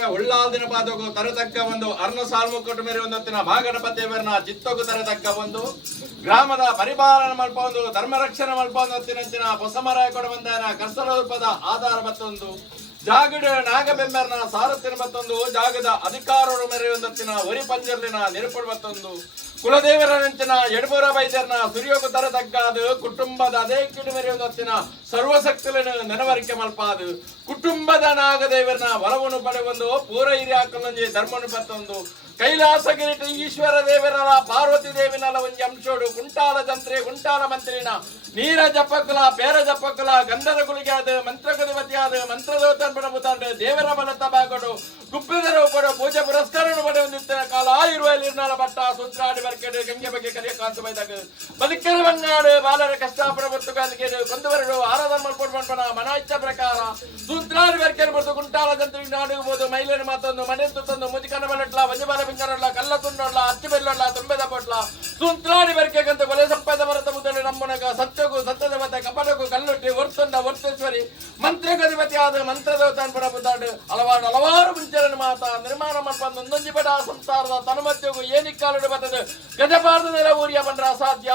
ಮುಪ್ಪೆ ಉಳ್ಳಾಲ್ದಿನ ಪಾದకు ತರತಕ್ಕ ಒಂದು ಅರ್ಣ ಸಾಲ್ಮುಕ್ಕಟ್ಟು ಮೇರೆ ಒಂದತ್ತಿನ ಭಾಗಣಪತಿಯವರನ್ನ ಚಿತ್ತೋಗು ತರತಕ್ಕ ಒಂದು ಗ್ರಾಮದ ಪರಿಪಾಲನೆ ಮಲ್ಪ ಒಂದು ಧರ್ಮ ರಕ್ಷಣೆ ಮಲ್ಪ ಒಂದತ್ತಿನಂಚಿನ ಹೊಸಮರಾಯ ಕೊಡುವಂತನ ಕರ್ಸಲೋಪದ ಆಧಾರ ಮತ್ತೊಂದು ಜಾಗಡ ನಾಗಬೆಂಬರ್ನ ಸಾರಥ್ಯನ ಮತ್ತೊಂದು ಜಾಗದ ಅಧಿಕಾರರು ಮೆರೆಯುವಂದತ್ತಿನ ಒರಿ ಪಂಜರ್ಲಿನ ನಿರೂಪಣೆ ಮತ್ತೊಂದು ಕುಲದೇವರ ನೆಂಚಿನ ಎಡಬೂರ ವೈದ್ಯರನ ಸುರಿಯೋಗು ತರತಕ್ಕಾದು ಕುಟುಂಬದ ಅದೇ ಕಿಡು ಮೆರೆಯುವಂದತ್ತಿನ ಸರ್ವಶಕ್ತಿಯನ್ನು ನೆನವರಿಕೆ ಮಲ್ಪಾದು ಕುಟುಂಬದ ನಾಗದೇವರನ ಒಲವನ್ನು ಪಡೆಯೊಂದು ಪೂರ ಹಿರಿಯ ಹಾಕೊಂಡಂಜಿ ಧರ್ಮನು ಪತ್ತೊಂದು ಕೈಲಾಸಗಿರಿಟ ಈಶ್ವರ ದೇವರಲ ಪಾರ್ವತಿ ದೇವಿನಲ ಒಂಜಿ ಅಂಶೋಡು ಕುಂಟಾಲ ಜಂತ್ರಿ ಕುಂಟಾಲ ಮಂತ್ರಿನ ನೀರ ಜಪಕುಲ ಪೇರ ಜಪಕುಲ ಗಂಧದ ಗುಳಿಗೆ ಆದ ಮಂತ್ರಗದಿಪತಿ ಆದ ಮಂತ್ರದೋತರ್ಪಣ ಮುತಾಂಡ ದೇವರ ಬಲತ ಬಾಗಡು ಗುಪ್ಪಿದರ ಪಡೆ ಪೂಜೆ ಪುರಸ್ಕಾರ ಪಡೆ ಹೊಂದಿತ್ತಿನ ಕಾಲ ಇರುವೈಲ್ ಇರ್ನಾಳ ಬಟ್ಟ ಸುತ್ರಾಡಿ ಬರ್ಕೆಡು ಗಂಗೆ ಬಗ್ಗೆ ಕರೆಯ ಕಾಂತ ಬೈದಾಗ ಬದುಕರ ಬಂಗಾಡು ಬಾಲರ ಕಷ್ಟಾಪಡ ಬರ್ತುಗಾಲಿಗೆ ಕೊಂದುವರಡು ಆರಾಧನ ಮಲ್ಪೊಂಡು ಮನ್ಪನ ಮನ ಇಚ್ಛ ಪ್ರಕಾರ ಸುತ್ರಾಡಿ ಬರ್ಕೆರು ಬರ್ತು ಕುಂಟಾಲ ಜಂತ್ರಿ ನಾಡುಗಬಹುದು ಮೈಲೇನು ಮಾತೊಂದು ಮನೆ ತುತ್ತೊಂದು ಮುಜಿಕನ ಬಲಟ್ಲ ವಂಜಬಾಲ ಬಿಂಗರಲ್ಲ ಕಲ್ಲ ತುಂಡೊಡ್ಲ ಅಚ್ಚಿ ಬೆಲ್ಲೊಡ್ಲ ತುಂಬೆದ ಪೊಟ್ಲ ಸುಂತ್ರಾಡಿ ಬರ್ಕೆಗಂತ ಕೊಲೆ ಸಂಪದ ಬರತ ಮುದ್ದಲು ನಮ್ಮನಗ ಸತ್ಯಗೂ ಸತ್ಯದ ಮತ್ತೆ ಕಪಟಗೂ ಕಲ್ಲುಟ್ಟಿ ವರ್ತುಂಡ ವರ್ತೇಶ್ವರಿ ಮಂತ್ರಗಧಿಪತಿ ಆದ ಮಂತ್ರದೇವತಾನ್ಪುರ ಬುದ್ದಾಡು ಹಲವಾರು ಮುಂಚೆರನ್ನು ಮಾತ ನಿರ್ಮಾಣ ಮಾಡ್ಬಂದು ಒಂದೊಂಜಿ ಬಡ ಸಂಸಾರದ ತನುಮತ್ಯಗೂ ಏನಿಕ್ಕಾಲುಡು ಬರ್ತದೆ ಗಜಪಾರ್ಧನೆಲ್ಲ ಊರಿಯ ಬಂದ್ರ ಅಸಾಧ್ಯ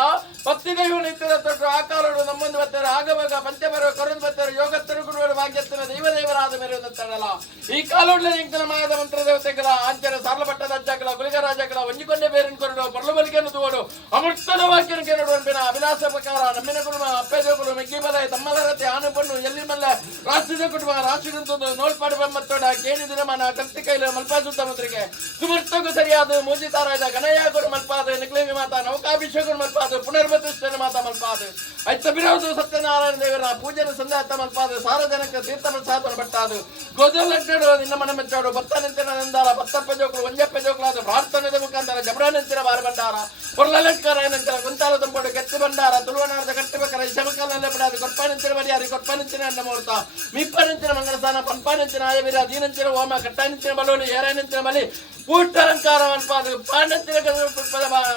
ಭಕ್ತಿ ದೈವ ನಿತ್ಯದ ತೊಟ್ಟು ಆ ಕಾಲುಡು ನಮ್ಮೊಂದು ಬರ್ತಾರೆ ಆಗವಾಗ ಪಂಚಬರ ಕರುಂದು ಬರ್ತಾರೆ ಯೋಗ ತಿರುಗುಡುವ ಭಾಗ್ಯತ್ವ ದೈವದೇವರಾದ ಮೇರೆಯುತ್ತಲ್ಲ ಈ ಕಾಲುಡ್ಲೆ ನಿಂಕನ ಮಾಯದ ಮಂತ್ರದೇವತೆಗಳ ಆಂಚರ ಸಾರ್ಲ ಪಟ್ಟದ ಅಜ್ಜಗಳ ಗುಳಿಗರಾಜಗಳ ಒಂಜಿಕೊಂಡೆ ಬೇರಿನ ಕೊರಡು ಪರ್ಲಬಲಿಕೆಯನ್ನು ತೋಡು ಅಮೃತದ ವಾಕ್ಯನಿಗೆ ನೋಡುವಂಪಿನ ಅಭಿಲಾಷ ಪ್ರಕಾರ ನಮ್ಮಿನ ಕುಟುಂಬ ಅಪ್ಪೆದೋಗಳು ಮೆಗ್ಗಿಮಲೆ ತಮ್ಮಲರತೆ ಆನು ಪಣ್ಣು ಎಲ್ಲಿ ಮಲ್ಲ ರಾಷ್ಟ್ರದ ಕುಟುಂಬ ರಾಷ್ಟ್ರದಂತೊಂದು ನೋಲ್ಪಾಡು ಬೆಮ್ಮತ್ತೋಡ ಕೇಳಿ ದಿನಮಾನ ಕತ್ತಿ ಕೈಲ ಮಲ್ಪಾಸುತ್ತ ಮುದ್ರಿಗೆ ಸುಮರ್ತಗೂ ಸರಿಯಾದ ಮೂಜಿತಾರಾಯದ ಗಣಯಾಗುರು ಮಲ್ಪಾದ ನಿಕ್ಲೇವಿ ಮಾತಾ ನೌಕಾಭಿಷೇಕರು ಮಲ್ಪಾದ ಪುನರ್ವತಿಷ್ಠನ ಮಾತಾ ಮಲ್ಪಾದ ಐತ ಬಿರೋದು ಸತ್ಯನಾರಾಯಣ ದೇವರ ಪೂಜನ ಸಂದಾತ ಮಲ್ಪಾದ ಸಾರ್ವಜನಿಕ ತೀರ್ಥ ಪ್ರಸಾದ ಬಟ್ಟಾದು ಗೋದಲಡ್ಡಾಡು ನಿನ್ನ ಮನ ಮೆಚ್ಚಾಡು ಭಕ್ತನಂತಿನ ನಂದಾರ ಭತ್ತಪ್ಪ ಜೋಕುಳು ಒಂಜಪ್ಪ ಜೋಕುಳಾದ ಪ್ರಾರ್ಥನೆದ ಮುಖಾಂತರ ಜಬರಾನಂತಿನ ಬಾರ ಬಂಡಾರ ಪೊರ್ಲಲಂಕಾರ ಏನಂತರ ಕುಂತಾಲ ತಂಬೋಡು ಕೆತ್ತಿ ಬಂಡಾರ ತುಳುವನಾರದ ಕಟ್ಟಿ ಬೇಕಾರ ಶಮಕಾಲಲ್ಲೇ ಬಿಡಾದು ಕೊಟ್ಪಾನಂಚಿನ ಬಡಿಯಾರಿ ಕೊಟ್ಪಾನಂಚಿನ ಅಂಡ ಮುಹೂರ್ತ ಮಿಪ್ಪನಂಚಿನ ಮಂಗಳಸ್ಥಾನ ಪಂಪಾನಂಚಿನ ಆಯವಿರ ದೀನಂಚಿನ ಹೋಮ ಕಟ್ಟಾನಂಚಿನ ಬಲೋನಿ ಏರಾನಂಚಿನ ಬಲಿ ಪೂಟ್ಟಲಂಕಾರ ಅನ್ಪಾದು ಪಾಂಡಂಚಿನ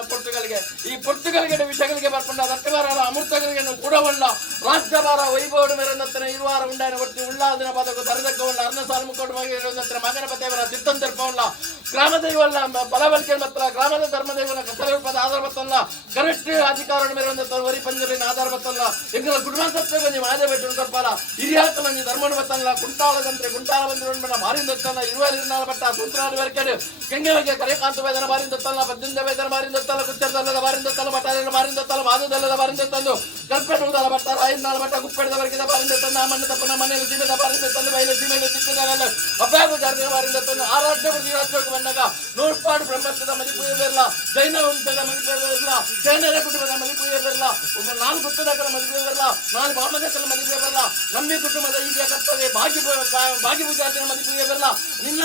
ಪುರ್ತುಗಳಿಗೆ ಈ ಪುರ್ತುಗಳಿಗೆ ವಿಷಯಗಳಿಗೆ ಬರ್ಕೊಂಡ ದಟ್ಟವಾರ ಅಮೃತಗಳಿಗೆ ಕೂಡವಲ್ಲ ರಾಜ್ಯಭಾರ ವೈಭವಡು ಮೇರನ್ನತ್ತನ ಇರುವಾರ ಉಂಡಾನ ಒಟ್ಟು ಉಳ್ಳಾದಿನ ಪದಕು ತರದಕ್ಕ ಉಳ್ಳ ಅರ್ಣ ಸಾಲು ಮುಕ್ಕೋಟವಾಗಿರುವಂತರ ಮಗನಪತಿಯವರ ತಿತ್ತಂತರ್ಪವಲ್ಲ ಗ್ರಾಮದೈವಲ್ಲ ಬಲಬಲಿಕೆ ಮತ್ತಲ್ಲ ಗ್ರಾಮದ ಧರ್ಮದೈವನ ಕಸರೂಪದ ಆಧಾರ ಬತ್ತಲ್ಲ ಕರೆಕ್ಟ್ ಅಧಿಕಾರ ಮೇರಂತ ವರಿ ಪಂಜರಿನ ಆಧಾರ ಬತ್ತಲ್ಲ ಎಂಗಳ ಕುಟುಂಬ ನೀವು ಆದೇ ಬೆಟ್ಟು ಕೊಡ್ಪಾರ ಹಿರಿಯಾಕಲ ಧರ್ಮನ ಬತ್ತಲ್ಲ ಕುಂಟಾಲ ಜಂತ್ರೆ ಕುಂಟಾಲ ಬಂದಿರೋಣ ಮಾರಿಂದತ್ತಲ್ಲ ಇರುವಲ್ಲಿ ಇರ್ನಾಳ ಬಟ್ಟ ಸೂತ್ರಾಡಿ ವರ್ಕೆಡು ಗಂಗೆ ಬಗ್ಗೆ ಕರೆಕಾಂತ ವೇದನ ಮಾರಿಂದತ್ತಲ್ಲ ಪದ್ದಿಂದ ವೇದನ ಮಾರಿಂದತ್ತಲ್ಲ ಕುಚ್ಚರದಲ್ಲದ ಮಾರಿಂದತ್ತಲ್ಲ ಬಟ್ಟಾಲಿನ ಮಾರಿಂದತ್ತಲ್ಲ ಮಾದದಲ್ಲದ ಮಾರಿಂದತ್ತಂದು ಕರ್ಪೆಡುವುದಲ್ಲ ಬಟ್ಟ ಐದ್ನಾಳ ಬಟ್ಟ ಗುಪ್ಪೆಡದ ವರ್ಗದ ಮಾರಿಂದತ್ತನ್ನ ಮಣ್ಣ ತಪ್ಪನ ಮನೆಯಲ್ಲಿ ಸೀಮೆದ ಮಾರಿಂದತ್ತಂದು ಬಯಲು ಸೀಮೆಯಲ್ಲಿ ಚಿಕ್ಕದಲ್ಲ ಅಬ್ಬಾಗು ಜಾತಿಯ ಮಾರಿಂದತ್ತನ್ನು ಆ ರಾಜ್ಯ ರಾಜ್ಯಕ್ಕೆ ಬಂದಾಗ ನೋಡ್ಪಾಡು ಬ್ರಹ್ಮತ್ವದ ಮದಿಪುಯ್ಯವಿರಲ್ಲ ಜೈನ ವಂಶದ ಮದಿಪುಯ್ಯವಿರಲ್ಲ ಸೇನೆಯ ಕುಟುಂಬದ ಮದಿಪುಯ್ಯವಿರಲ್ಲ ಒಬ್ಬ ನಾನು ಗುತ್ತದಾಕಲ ಮದಿಪುಯ್ಯವಿರಲ್ಲ ನಾನು ಬಾಮದಕಲ ಮದಿಪುಯ್ಯವಿರಲ್ಲ ನಮ್ಮಿ ಕುಟುಂಬದ ಈಗ ಕರ್ತವ್ಯ ಭಾಗಿ ಪೂಜಾರ್ತಿನ ಮದಿಪುಯ್ಯವಿರಲ್ಲ ನಿನ್ನ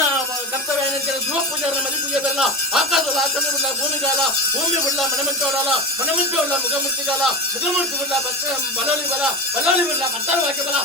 ಕರ್ತವ್ಯ ಏನಂತಾರೆ ಶಿವ ಪೂಜಾರನ ಮದಿಪುಯ್ಯವಿರಲ್ಲ ಆಕಾಶದ ಆಕಾಶ ಬಿಡ್ಲ ಭೂಮಿಗಾಲ ಭೂಮಿ ಬಿಡ್ಲ ಮನಮಂಚೋಡಲ್ಲ ಮನಮಂಚ ಬಿಡ್ಲ ಮುಖಮೂರ್ತಿಗಾಲ ಮುಖಮೂರ್ತಿ ಬಿಡ್ಲ ಬಲೋಲಿ ಬಿಡ್ಲ ಬತ್ತರವಾಕ್ಯ ಬಲ